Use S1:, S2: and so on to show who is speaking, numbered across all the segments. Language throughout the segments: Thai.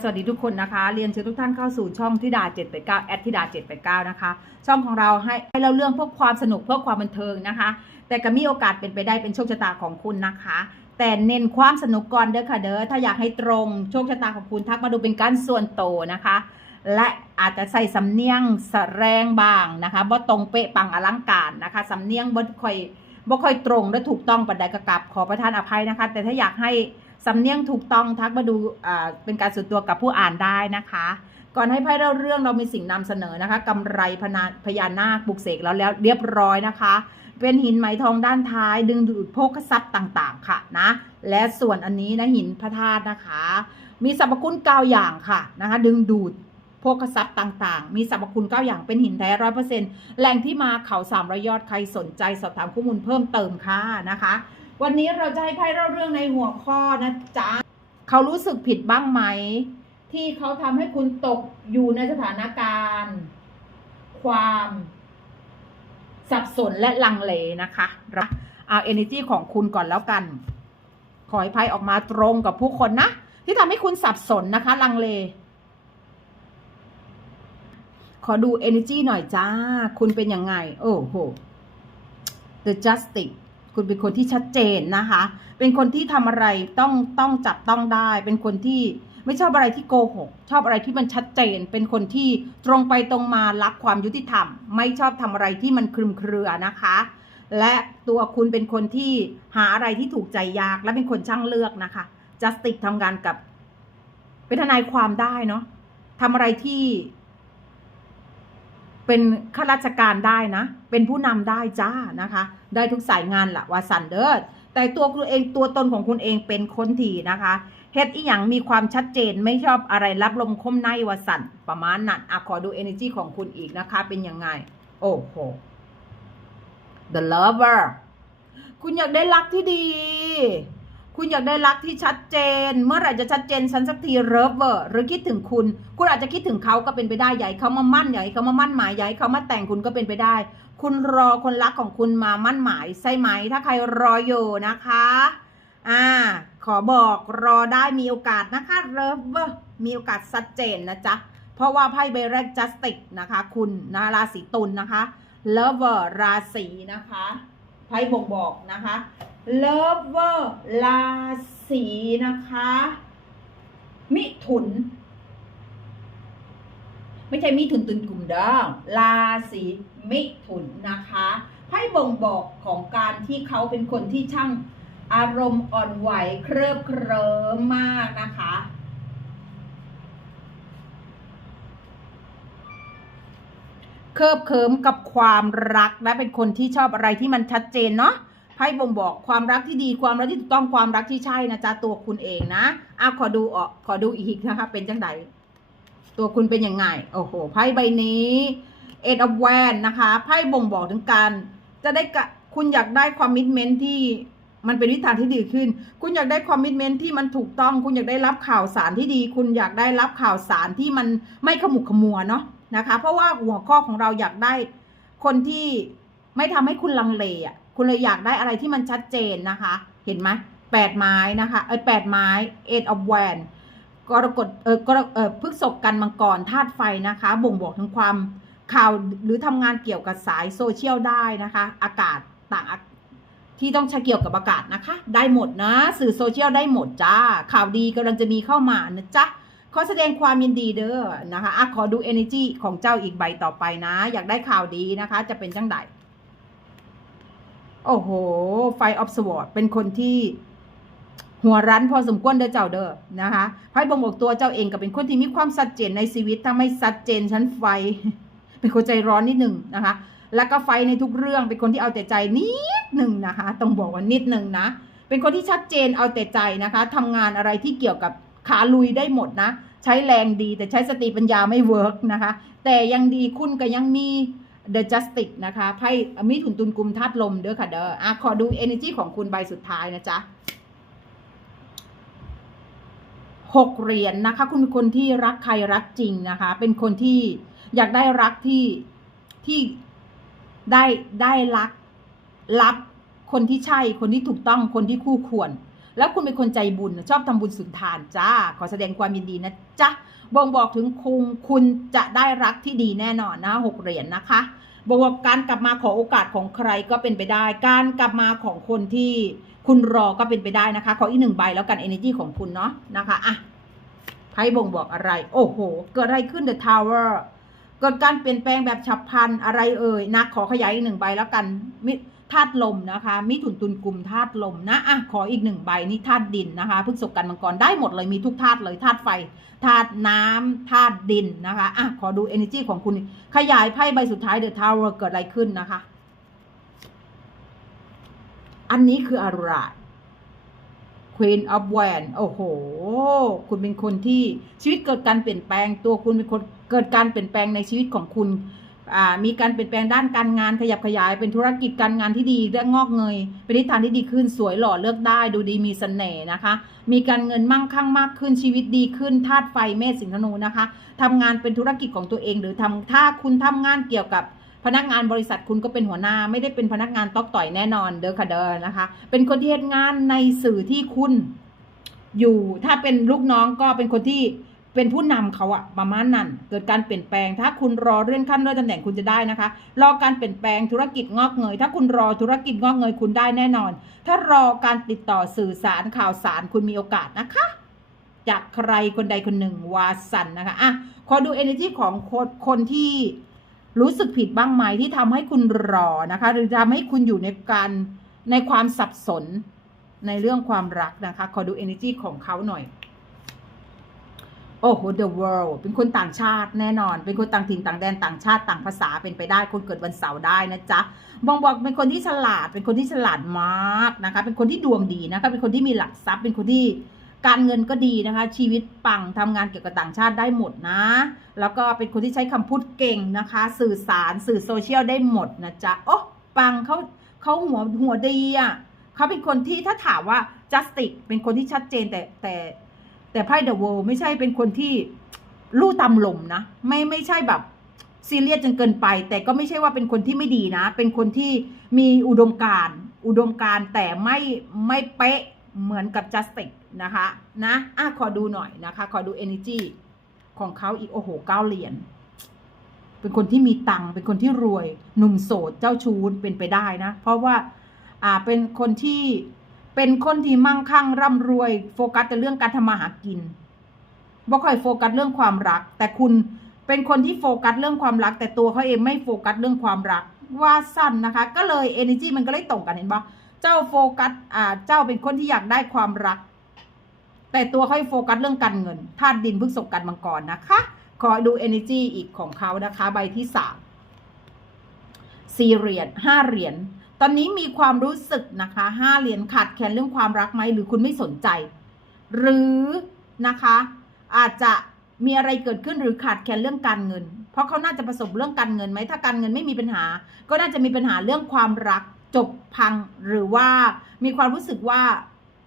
S1: สวัสดีทุกคนนะคะ เรียนเชิญทุกท่านเข้าสู่ช่องทิดา789แอดทิดา789นะคะ ช่องของเราให้ให้เราเรื่องเพื่อความสนุกเพื่อความบันเทิงนะคะ แต่ก็มีโอกาสเป็นไปได้เป็นโชคชะตาของคุณนะคะ แต่เน้นความสนุกก่อนเด้อค่ะเด้อถ้าอยากให้ตรงโชคชะตาของคุณทักมาดูเป็นการส่วนโตวนะคะ และอาจจะใส่สำเนียงสะแรงบางนะคะบ่ตรงเป๊ะปังอลังการนะคะสำเนียงบ่ค่อยบ่ค่อยตรงและถูกต้องปันใดกระกับขอประทานอภัยนะคะ แต่ถ้าอยากให้ สำเนียงถูกต้องทักมาดูเป็นการส่วนตัวกับผู้อ่านได้นะคะ ก่อนให้ไพ่เล่าเรื่องเรามีสิ่งนำเสนอนะคะกำไรพนาพญานาคปลุกเสกแล้วแล้วเรียบร้อยนะคะ เป็นหินไหมทองด้านท้าย ดึงดูดโภคทรัพย์ต่างๆ ค่ะนะ และส่วนอันนี้นะหินพระธาตุนะคะ มีสรรพคุณเก้าอย่างค่ะนะคะ ดึงดูดโภคทรัพย์ต่างๆ มีสรรพคุณเก้าอย่างเป็นหินแท้ร้อยเปอร์เซ็นต์แหล่งที่มาเขาสามร้อยยอดใครสนใจสอบถามข้อมูลเพิ่มเติมค่ะนะคะ วันนี้เราจะให้ไพ่เล่าเรื่องในหัวข้อนะจ๊ะเขารู้สึกผิดบ้างไหม ที่เขาทำให้คุณตกอยู่ในสถานการณ์ ความ สับสนและลังเลนะคะรับเอา energy ของคุณก่อนแล้วกัน ขอให้ไพ่ออกมาตรงกับผู้คนนะ ที่ทำให้คุณสับสนนะคะ ลังเล ขอดู energy หน่อยจ้า คุณเป็นยังไง โอ้โห the justice คุณเป็นคนที่ชัดเจนนะคะ เป็นคนที่ทำอะไรต้องต้องจับต้องได้ เป็นคนที่ไม่ชอบอะไรที่โกหก ชอบอะไรที่มันชัดเจน เป็นคนที่ตรงไปตรงมารักความยุติธรรม ไม่ชอบทำอะไรที่มันคลุมเครือนะคะ และตัวคุณเป็นคนที่หาอะไรที่ถูกใจยาก และเป็นคนช่างเลือกนะคะ justice ทำงานกับเป็นทนายความได้เนาะทำอะไรที่ เป็นข้าราชการได้นะ เป็นผู้นำได้จ้านะคะ ได้ทุกสายงานละว่าสันเดอร์แต่ตัวคุณเองตัวตนของคุณเองเป็นคนที่นะคะเฮ็ดอีหยังมีความชัดเจนไม่ชอบอะไรรับลมคมในว่าสันประมาณนั้นอะขอดู energy ของคุณอีกนะคะ เป็นยังไง โอ้โห the lover คุณอยากได้รักที่ดี คุณอยากได้รักที่ชัดเจน เมื่อไหร่จะชัดเจนฉันสักทีเลิฟเวอร์หรือคิดถึงคุณ คุณอาจจะคิดถึงเขาก็เป็นไปได้ใหญ่เขามามั่นใหญ่เขามามั่นหมายใหญ่เขามาแต่งคุณก็เป็นไปได้ คุณรอคนรักของคุณมามั่นหมายใช่ไหม ถ้าใครรออยู่นะคะอ่าขอบอกรอได้มีโอกาสนะคะเลิฟเวอร์มีโอกาสชัดเจนนะจ๊ะเพราะว่าไพ่ใบแรกจัสติกนะคะ คุณนะราศีตุลนะคะเลิฟเวอร์ราศีนะคะ ไพ่บ่งบอกนะคะเลิฟเวอร์ราศีนะคะ มิถุน ไม่ใช่มิถุนตุนกลุ่มเด้อราศีมิถุนนะคะให้บ่งบอกของการที่เขาเป็นคนที่ช่างอารมณ์อ่อนไหวเคริบเคลิ้มมากนะคะ เคิบเคิมกับความรักและเป็นคนที่ชอบอะไรที่มันชัดเจนเนาะไพ่บ่งบอกความรักที่ดีความรักที่ถูกต้องความรักที่ใช่นะจ๊ะตัวคุณเองนะอะขอดูออกขอดูอีกนะคะเป็นจังไดตัวคุณเป็นยังไงโอ้โหไพ่ใบนี้เอ็ดอแวนนะคะไพ่บ่งบอกถึงการจะได้คุณอยากได้ความมิตเมนที่มันเป็นวิธีที่ดีขึ้น คุณอยากได้ความมิตเมนที่มันถูกต้อง คุณอยากได้รับข่าวสารที่ดี คุณอยากได้รับข่าวสารที่มันไม่ขมุกขมัวเนาะ นะคะ เพราะว่าหัวข้อของเราอยากได้คนที่ไม่ทำให้คุณลังเลอะคุณเลยอยากได้อะไรที่มันชัดเจนนะคะ เห็นไหมแปดไม้นะคะเออแปดไม้เอ็ดอ f แวนกรกฎเออกรเออพฤกษกกันมังกรธาตุไฟนะคะ บ่งบอกถึงความข่าวหรือทำงานเกี่ยวกับสายโซเชียลได้นะคะ อากาศต่างที่ต้องใช้เกี่ยวกับอากาศนะคะ ได้หมดนะ สื่อโซเชียลได้หมดจ้า ข่าวดีกำลังจะมีเข้ามานะจ๊ะ ขอแสดงความยินดีเด้อนะคะอะขอดู energy ของเจ้าอีกใบต่อไปนะ อยากได้ข่าวดีนะคะ จะเป็นจังไดโอ้โห ไฟออฟสวอร์ดเป็นคนที่หัวรั้นพอสมควรเด้อเจ้าเด้อนะคะไพ่บ่งบอกตัวเจ้าเองก็เป็นคนที่มีความชัดเจนในชีวิตถ้าไม่ชัดเจนฉันไฟ เป็นคนใจร้อนนิดหนึ่งนะคะ แล้วก็ไฟในทุกเรื่องเป็นคนที่เอาแต่ใจนิดหนึ่งนะคะ ต้องบอกว่านิดหนึ่งนะ เป็นคนที่ชัดเจนเอาแต่ใจนะคะทำงานอะไรที่เกี่ยวกับ ขาลุยได้หมดนะ ใช้แรงดีแต่ใช้สติปัญญาไม่เวิร์กนะคะ แต่ยังดีคุณก็ยังมี The Justice นะคะไพ่มิถุนตุลกุมธาตุลมเด้อค่ะเด้ออะขอดู energy ของคุณใบสุดท้ายนะจ๊ะหกเหรียญนะคะ คุณเป็นคนที่รักใครรักจริงนะคะ เป็นคนที่อยากได้รักที่ที่ได้ได้รัก รับคนที่ใช่คนที่ถูกต้องคนที่คู่ควร แล้วคุณเป็นคนใจบุญชอบทำบุญสุนทานจ้า ขอแสดงความยินดีนะจ๊ะบ่งบอกถึงคุณคุณจะได้รักที่ดีแน่นอนนะหกเหรียญนะคะบ่งบอกการกลับมาของโอกาสของใครก็เป็นไปได้ การกลับมาของคนที่คุณรอก็เป็นไปได้นะคะ ขออีกหนึ่งใบแล้วกัน energy ของคุณเนาะนะคะอะไพ่บ่งบอกอะไร โอ้โห เกิดอะไรขึ้น the tower เกิดการเปลี่ยนแปลงแบบฉับพลันอะไรเอ่ยนะขอขยายอีกหนึ่งใบแล้วกันมิ ธาตุลมนะคะมิถุนตุลกลุ่มธาตุลมนะอะขออีกหนึ่งใบนี่ธาตุดินนะคะพฤกษกันมังกรได้หมดเลยมีทุกธาตุเลยธาตุไฟธาตุน้ำธาตุดินนะคะอะขอดู energy ของคุณขยายไพ่ใบสุดท้าย the tower เกิดอะไรขึ้นนะคะ อันนี้คืออะไร Queen of w a n โอ้โห คุณเป็นคนที่ชีวิตเกิดการเปลี่ยนแปลงตัวคุณเป็นคนเกิดการเปลี่ยนแปลงในชีวิตของคุณ มีการเปลี่ยนแปลงด้านการงานขยับขยายเป็นธุรกิจการงานที่ดีและงอกเงยเป็นทิศทางที่ดีขึ้นสวยหล่อเลือกได้ดูดีมีเสน่ห์นะคะ มีการเงินมั่งคั่งมากขึ้นชีวิตดีขึ้นธาตุไฟเมษสิงห์ธนูนะคะทำงานเป็นธุรกิจของตัวเอง หรือทำถ้าคุณทำงานเกี่ยวกับพนักงานบริษัทคุณก็เป็นหัวหน้าไม่ได้เป็นพนักงานตอกต่อยแน่นอนเด้อค่ะเด้อนะคะ เป็นคนที่เฮ็ดงานในสื่อที่คุณอยู่ถ้าเป็นลูกน้องก็เป็นคนที่ เป็นผู้นำเขาอะประมาณนั้น เกิดการเปลี่ยนแปลง ถ้าคุณรอเลื่อนขั้นเลื่อนตำแหน่งคุณจะได้นะคะ รอการเปลี่ยนแปลงธุรกิจงอกเงย ถ้าคุณรอธุรกิจงอกเงยคุณได้แน่นอน ถ้ารอการติดต่อสื่อสารข่าวสารคุณมีโอกาสนะคะ จากใครคนใดคนหนึ่งวาสันนะคะอะขอดู energy ของคนคนที่รู้สึกผิดบ้างไหมที่ทำให้คุณรอนะคะ หรือทำให้คุณอยู่ในการในความสับสนในเรื่องความรักนะคะ ขอดู energy ของเขาหน่อย โอ้โห the world เป็นคนต่างชาติแน่นอน เป็นคนต่างถิ่นต่างแดนต่างชาติต่างภาษาเป็นไปได้ คนเกิดวันเสาร์ได้นะจ๊ะบองบอกเป็นคนที่ฉลาด เป็นคนที่ฉลาดมากนะคะ เป็นคนที่ดวงดีนะคะ เป็นคนที่มีหลักทรัพย์ เป็นคนที่การเงินก็ดีนะคะ ชีวิตปังทำงานเกี่ยวกับต่างชาติได้หมดนะ แล้วก็เป็นคนที่ใช้คำพูดเก่งนะคะ สื่อสารสื่อโซเชียลได้หมดนะจ๊ะโอ้ปังเขาเขาหัวหัวดีอะเขาเป็นคนที่ถ้าถามว่า justice เป็นคนที่ชัดเจนแต่แต่ แต่ไพ่เดอะ world ไม่ใช่เป็นคนที่ลู่ตำลมนะ ไม่ไม่ใช่แบบซีเรียสจนเกินไป แต่ก็ไม่ใช่ว่าเป็นคนที่ไม่ดีนะ เป็นคนที่มีอุดมการอุดมการแต่ไม่ไม่เป๊ะเหมือนกับ justice นะคะนะอะขอดูหน่อยนะคะ ขอดู energy ของเขาอีกโอ้โหเก้าเหรียญเป็นคนที่มีตังค์เป็นคนที่รวยหนุ่มโสดเจ้าชู้เป็นไปได้นะ เพราะว่าอ่าเป็นคนที่ เป็นคนที่มั่งคั่งร่ำรวย โฟกัสแต่เรื่องการทำมาหากินบ่ค่อยโฟกัสเรื่องความรัก แต่คุณเป็นคนที่โฟกัสเรื่องความรัก แต่ตัวเขาเองไม่โฟกัสเรื่องความรัก ว่าสั้นนะคะ ก็เลย energy มันก็เลยตรงกันเห็นปะเจ้าโฟกัสอ่าเจ้าเป็นคนที่อยากได้ความรัก แต่ตัวเขาโฟกัสเรื่องการเงินธาตุดินพฤกษกันมังกรนะคะ ขอดู energy อีกของเขานะคะ ใบที่สามสี่เหรียญห้าเหรียญ ตอนนี้มีความรู้สึกนะคะห้าเหรียญขาดแคลนเรื่องความรักไหมหรือคุณไม่สนใจ หรือนะคะ อาจจะมีอะไรเกิดขึ้นหรือขาดแคลนเรื่องการเงิน เพราะเขาน่าจะประสบเรื่องการเงินไหมถ้าการเงินไม่มีปัญหา ก็น่าจะมีปัญหาเรื่องความรักจบพังหรือว่ามีความรู้สึกว่า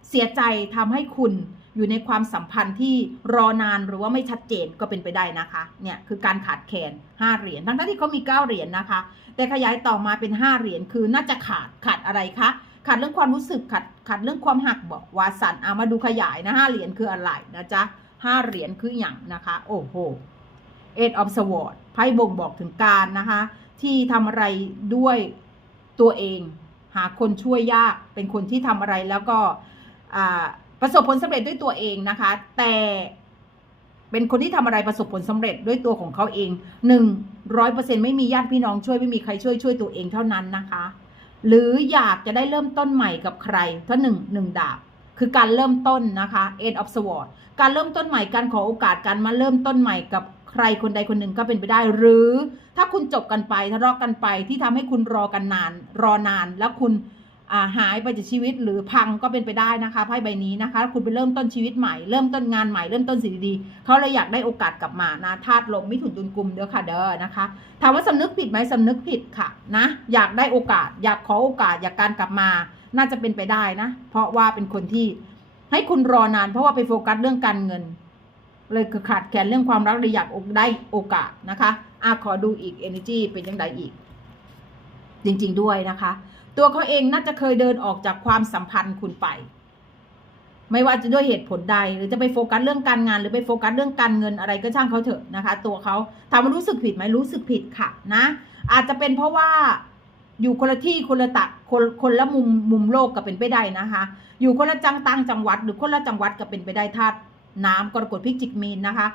S1: เสียใจทำให้คุณ อยู่ในความสัมพันธ์ที่รอนานหรือว่าไม่ชัดเจนก็เป็นไปได้นะคะ เนี่ยคือการขาดแคลน5เหรียญ ทั้งที่เขามี 9 เหรียญนะคะ แต่ขยายต่อมาเป็น 5 เหรียญ คือน่าจะขาดขาดอะไรคะ ขาดเรื่องความรู้สึก ขาดขาดเรื่องความหักบอกวาสันเอามาดูขยายนะ5เหรียญคืออะไรนะจ๊ะ5เหรียญคืออย่างนะคะ โอ้โห Eight of Swords ไพ่บ่งบอกถึงการนะคะ ที่ทำอะไรด้วยตัวเอง หาคนช่วยยาก เป็นคนที่ทำอะไรแล้วก็อ่า ประสบผลสำเร็จด้วยตัวเองนะคะ แต่เป็นคนที่ทำอะไรประสบผลสำเร็จด้วยตัวของเขาเองหนึ่งร้อยเปอร์เซ็นไม่มีญาติพี่น้องช่วยไม่มีใครช่วยช่วยตัวเองเท่านั้นนะคะ หรืออยากจะได้เริ่มต้นใหม่กับใครเท่าหนึ่งหนึ่งดาบคือการเริ่มต้นนะคะ Eight of sword การเริ่มต้นใหม่การขอโอกาสการมาเริ่มต้นใหม่กับใครคนใดคนหนึ่งก็เป็นไปได้ หรือถ้าคุณจบกันไปทะเลาะกันไปที่ทำให้คุณรอกันนาน รอนานแล้วคุณ หายไปจากชีวิตหรือพังก็เป็นไปได้นะคะไพ่ใบนี้นะคะ คุณไปเริ่มต้นชีวิตใหม่เริ่มต้นงานใหม่เริ่มต้นสิ่งดีๆเขาเลยอยากได้โอกาสกลับมานะธาตุลมมิถุนตุลกุมเด้อค่ะเด้อนะคะถามว่าสำนึกผิดไหมสำนึกผิดค่ะนะอยากได้โอกาส อยากขอโอกาสอยากการกลับมา น่าจะเป็นไปได้นะ เพราะว่าเป็นคนที่ให้คุณรอนาน เพราะว่าไปโฟกัสเรื่องการเงิน เลยคือขาดแคลนเรื่องความรักเลยอยากได้โอกาสนะคะอะขอดูอีก energy เป็นยังไงอีก จริง ๆ ด้วยนะคะ ตัวเขาเองน่าจะเคยเดินออกจากความสัมพันธ์คุณไป ไม่ว่าจะด้วยเหตุผลใด หรือจะไปโฟกัสเรื่องการงาน หรือไปโฟกัสเรื่องการเงินอะไรก็ช่างเขาเถอะนะคะ ตัวเขาถามว่ารู้สึกผิดไหมรู้สึกผิดค่ะนะ อาจจะเป็นเพราะว่าอยู่คนละที่คนละตะคนคนละมุมมุมโลกก็เป็นไปได้นะคะ อยู่คนละจังต่างจังหวัด หรือคนละจังหวัดก็เป็นไปได้ธาตุน้ำกรกฎพิจิกมีนนะคะ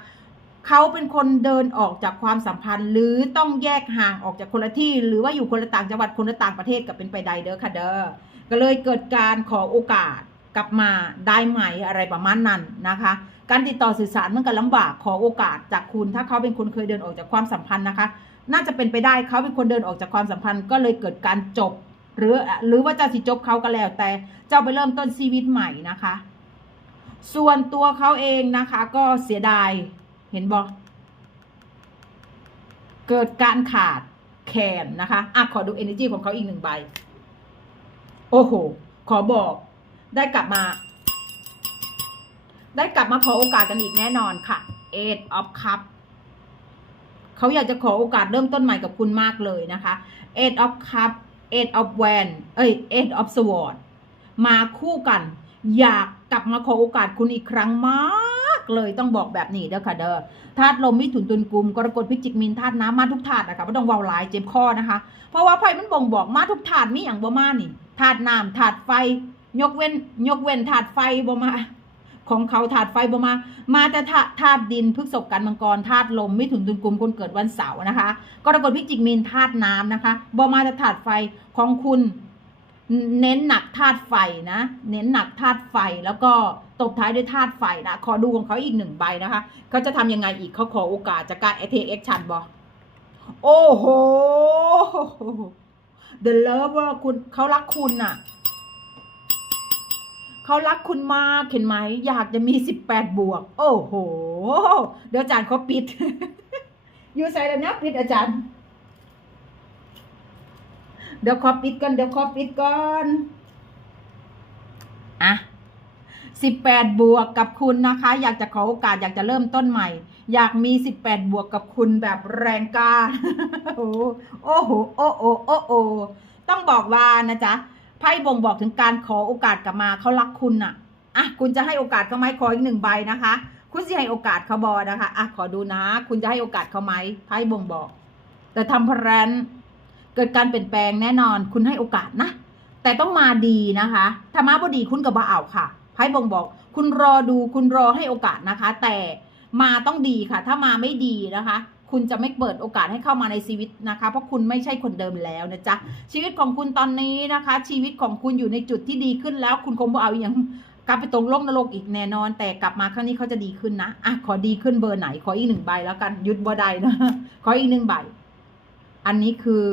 S1: เขาเป็นคนเดินออกจากความสัมพันธ์ หรือต้องแยกห่างออกจากคนละที่ หรือว่าอยู่คนละต่างจังหวัดคนละต่างประเทศก็เป็นไปได้เด้อค่ะเด้อก็เลยเกิดการขอโอกาสกลับมาได้ไหม่อะไรประมาณนั้นนะคะ การติดต่อสื่อสารมันก็ลำบากขอโอกาสจากคุณ ถ้าเขาเป็นคนเคยเดินออกจากความสัมพันธ์นะคะ น่าจะเป็นไปได้เขาเป็นคนเดินออกจากความสัมพันธ์ ก็เลยเกิดการจบ หรือหรือว่าจะสิจบเขาก็แล้วแต่เจ้าไปเริ่มต้นชีวิตใหม่นะคะ ส่วนตัวเขาเองนะคะ ก็เสียดาย เห็นบอกเกิดการขาดแคนนะคะอะขอดู energy ของเขาอีกหนึ่งใบ โอ้โห ขอบอก ได้กลับมา ได้กลับมาขอโอกาสกันอีกแน่นอนค่ะ eight of cup เขาอยากจะขอโอกาสเริ่มต้นใหม่กับคุณมากเลยนะคะ eight of cup eight of wand เอ้ย eight of sword มาคู่กัน อยากกลับมาขอโอกาสคุณอีกครั้งมาก เลยต้องบอกแบบนี้เด้อค่ะเด้อธาตุลมมิถุนตุลกุมกรกฎพิจิกมีนธาตุน้ำมาทุกธาตุนะคะไม่ต้องเวาหลายเจ็บคอนะคะ เพราะว่าไพ่มันบ่งบอกมาทุกธาตุมีอย่างบ่มานี่ธาตุน้ำธาตุไฟ ยกเว้น ยกเว้นธาตุไฟบ่มาของเขาธาตุไฟบ่มา มาแต่ธาตุธาตุดินพฤกษกันมังกรธาตุลมมิถุนตุลกุมคนเกิดวันเสาร์นะคะกรกฎพิจิกมีนธาตุน้ำนะคะบ่มาแต่ธาตุไฟของคุณ เน้นหนักธาตุไฟนะ เน้นหนักธาตุไฟแล้วก็ตบท้ายด้วยธาตุไฟนะ ขอดูของเขาอีกหนึ่งใบนะคะ เขาจะทำยังไงอีกเขาขอโอกาสจากการเอทคแอคชั่นบอโอ้โห The Lover คุณเขารักคุณน่ะเขารักคุณมากเห็นไหม อยากจะมีสิบแปดบวก โอ้โห เดี๋ยวอาจารย์เขาปิด อยู่ใส่แล้วนะปิดอาจารย์ เดี๋ยวขอปิดก่อนเดี๋ยวขอปิดก่อนอะสิบแปดบวกกับคุณนะคะ อยากจะขอโอกาสอยากจะเริ่มต้นใหม่ อยากมีสิบแปดบวกกับคุณแบบแรงกล้าโอ้โหโอ้โหโอ้โหโอ้ต้องบอกว่านะจ๊ะไพ่บ่งบอกถึงการขอโอกาสกลับมาเขารักคุณน่ะอะคุณจะให้โอกาสเขาไหมขออีกหนึ่งใบนะคะ คุณจะให้โอกาสเขาบอนะคะอะขอดูนะ คุณจะให้โอกาสเขาไหมไพ่บ่งบอก แต่ทำพรัน เกิดการเปลี่ยนแปลงแน่นอนคุณให้โอกาสนะ แต่ต้องมาดีนะคะถ้ามาบ่ดีคุณกับบ่เอาค่ะไพ่บ่งบอก คุณรอดูคุณรอให้โอกาสนะคะ แต่มาต้องดีค่ะ ถ้ามาไม่ดีนะคะ คุณจะไม่เปิดโอกาสให้เข้ามาในชีวิตนะคะ เพราะคุณไม่ใช่คนเดิมแล้วนะจ๊ะชีวิตของคุณตอนนี้นะคะ ชีวิตของคุณอยู่ในจุดที่ดีขึ้นแล้ว คุณคงบ่เอาอย่างกลับไปตรงโลกนรกอีกแน่นอน แต่กลับมาครั้งนี้เขาจะดีขึ้นนะอะขอดีขึ้นเบอร์ไหนขออีกหนึ่งใบแล้วกันหยุดบ่ได้นะขออีกหนึ่งใบ อันนี้คือ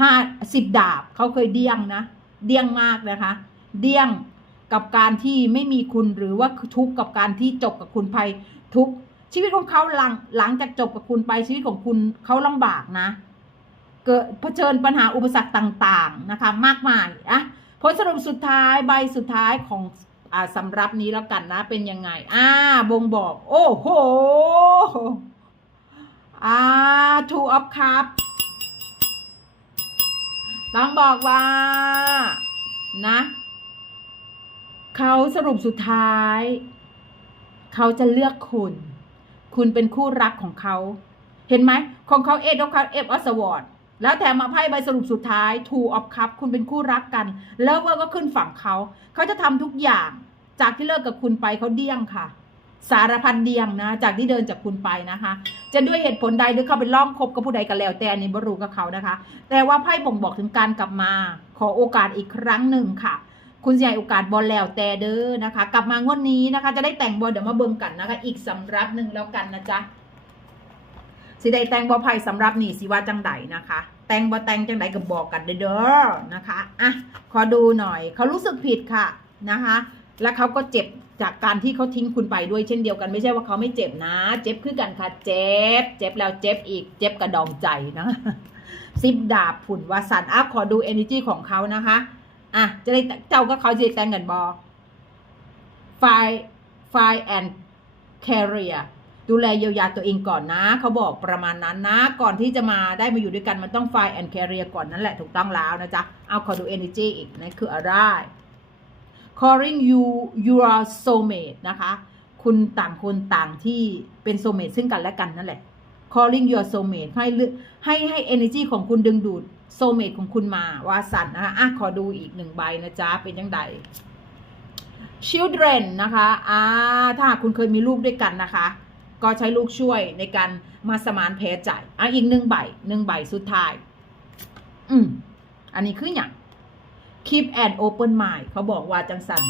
S1: ห้าสิบดาบเขาเคยเดี้ยงนะ เดี้ยงมากนะคะ เดี้ยงกับการที่ไม่มีคุณหรือว่าทุกข์กับการที่จบกับคุณไปทุกชีวิตของเขาหลังหลังจากจบกับคุณไปชีวิตของคุณเขาลำบากนะเกิดเผชิญปัญหาอุปสรรคต่างๆนะคะมากมายอะผลสรุปสุดท้ายใบสุดท้ายของอ่าสำรับนี้แล้วกันนะเป็นยังไง อ่าบ่งบอก โอ้โหอ่า two of cups ต้องบอกว่า นะเขาสรุปสุดท้าย เขาจะเลือกคุณ คุณเป็นคู่รักของเขา เห็นไหมของเขาเอ็ดออฟคัพเอฟออสวอร์ดแล้วแถมมาไพ่ใบสรุปสุดท้าย two of cup คุณเป็นคู่รักกัน แล้วเวอร์ก็ขึ้นฝั่งเขา เขาจะทำทุกอย่าง จากที่เลิกกับคุณไปเขาเดี้ยงค่ะ สารพัดเดียงนะ จากที่เดินจากคุณไปนะคะ จะด้วยเหตุผลใดหรือเขาเป็นล่องคบกับผู้ใดกันแล้ว แต่อันนี้บรูกับเขานะคะ แต่ว่าไพ่บ่งบอกถึงการกลับมา ขอโอกาสอีกครั้งหนึ่งค่ะ คุณให้โอกาสบอลแล้วแต่เด้อนะคะ กลับมางวดนี้นะคะ จะได้แต่งบอลเดี๋ยวมาเบิ่งกันนะคะ อีกสำรับหนึ่งแล้วกันนะจ๊ะสิได้แต่งบอลไพ่สำรับนี่สิว่าจังไดนะคะแต่งบอแต่งจังไดก็บอกกันเด้อนะคะอะขอดูหน่อย เขารู้สึกผิดค่ะนะคะ แล้วเขาก็เจ็บ จากการที่เขาทิ้งคุณไปด้วยเช่นเดียวกันไม่ใช่ว่าเขาไม่เจ็บนะ เจ็บคือกันค่ะเจ็บ เจ็บแล้วเจ็บอีก เจ็บกระดองใจนะซิบดาบผุนวาสันอะขอดู energy ของเขานะคะอะจะได้เจ้าก็เขาจะแต่งกันบอไฟไฟแอนแคเรียดูแลเยียวยาตัวเองก่อนนะ เขาบอกประมาณนั้นนะ ก่อนที่จะมาได้มาอยู่ด้วยกันมันต้องไฟแอนแคเรียก่อนนั่นแหละถูกต้องแล้วนะจ๊ะเอาขอดู energy อีกนะคืออะไร calling you your soulmate นะคะ คุณต่างคนต่างที่เป็น soulmate ซึ่งกันและกันนั่นแหละ calling your soulmate ให้ให้ให้ energy ของคุณดึงดูด soulmate ของคุณมาวาสันนะคะอะขอดูอีกหนึ่งใบนะจ๊ะ เป็นยังไง children นะคะอ่าถ้าหากคุณเคยมีลูกด้วยกันนะคะ ก็ใช้ลูกช่วยในการมาสมานแพ้ใจอะอีกหนึ่งใบหนึ่งใบสุดท้าย อืมอันนี้คืออย่าง keep an open mind เขาบอกว่าจังสัน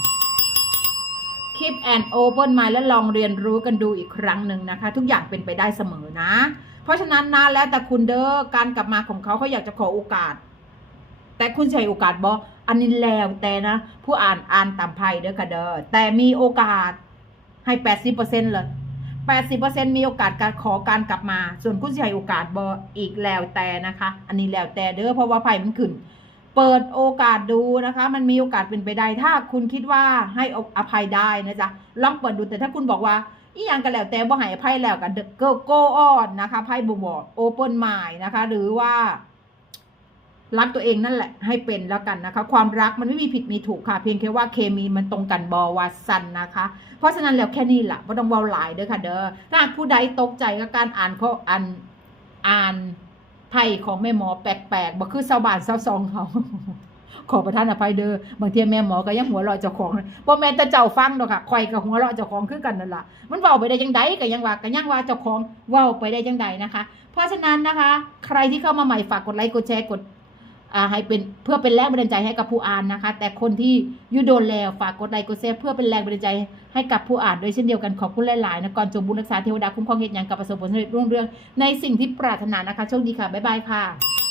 S1: keep an open mind และลองเรียนรู้กันดูอีกครั้งหนึ่งนะคะ ทุกอย่างเป็นไปได้เสมอนะ เพราะฉะนั้นนะแล้วแต่คุณเด้อการกลับมาของเขาเขาอยากจะขอโอกาส แต่คุณใช้โอกาสบออันนี้แล้วแต่นะ ผู้อ่านอ่านตามไพ่เด้อค่ะเด้อแต่มีโอกาสให้แปดสิบเปอร์เซ็นต์เลยแปดสิบเปอร์เซ็นมีโอกาสการขอการกลับมา ส่วนคุณใช้โอกาสบออีกแล้วแต่นะคะ อันนี้แล้วแต่เด้อเพราะว่าไพ่มันขึ้น เปิดโอกาสดูนะคะ มันมีโอกาสเป็นไปได้ถ้าคุณคิดว่าให้อภัยได้นะจ๊ะลองเปิดดูแต่ถ้าคุณบอกว่าอีหยังกันแล้วแต่บ่ให้อภัยแล้วกันเกิโกออนนะคะไพ่บ่บอกโอเปิลมายนะคะ หรือว่ารักตัวเองนั่นแหละให้เป็นแล้วกันนะคะ ความรักมันไม่มีผิดมีถูกค่ะ เพียงแค่ว่าเคมีมันตรงกันบอวาสันนะคะ เพราะฉะนั้นแล้วแค่นี้แหละไม่ต้องเว้าหลายเด้อค่ะ เด้อถ้าหากผู้ใดตกใจกับการอ่านเขาอ่านอ่าน ไพ่ของแม่หมอแปลกๆบ่คือชาวบ้านชาวซองเขาขอประทานอภัยเด้อบางทีแม่หมอก็ยังหัวเราะเจ้าของบ่แม่นแต่เจ้าฟังดอกค่ะข่อยก็หัวเราะเจ้าของคือกันนั่นล่ะ มันเว้าไปได้ยังไดก็ยังว่าก็ยังว่าเจ้าของเว้าไปได้ยังไดนะคะ เพราะฉะนั้นนะคะ ใครที่เข้ามาใหม่ฝากกดไลค์กดแชร์กด ให้เป็นเพื่อเป็นแรงบันดาลใจให้กับผู้อ่านนะคะ แต่คนที่ยูโดนแล้วฝากกดไลค์กดแชร์เพื่อเป็นแรงบันดาลใจให้กับผู้อ่านด้วยเช่นเดียวกันขอบคุณหลาย ๆ นะก่อนจบบุญรักษาเทวดาคุ้มครองเหตุอย่างกับประสบผลสำเร็จรุ่งเรืองในสิ่งที่ปรารถนานะคะโชคดีค่ะบ๊ายบายค่ะ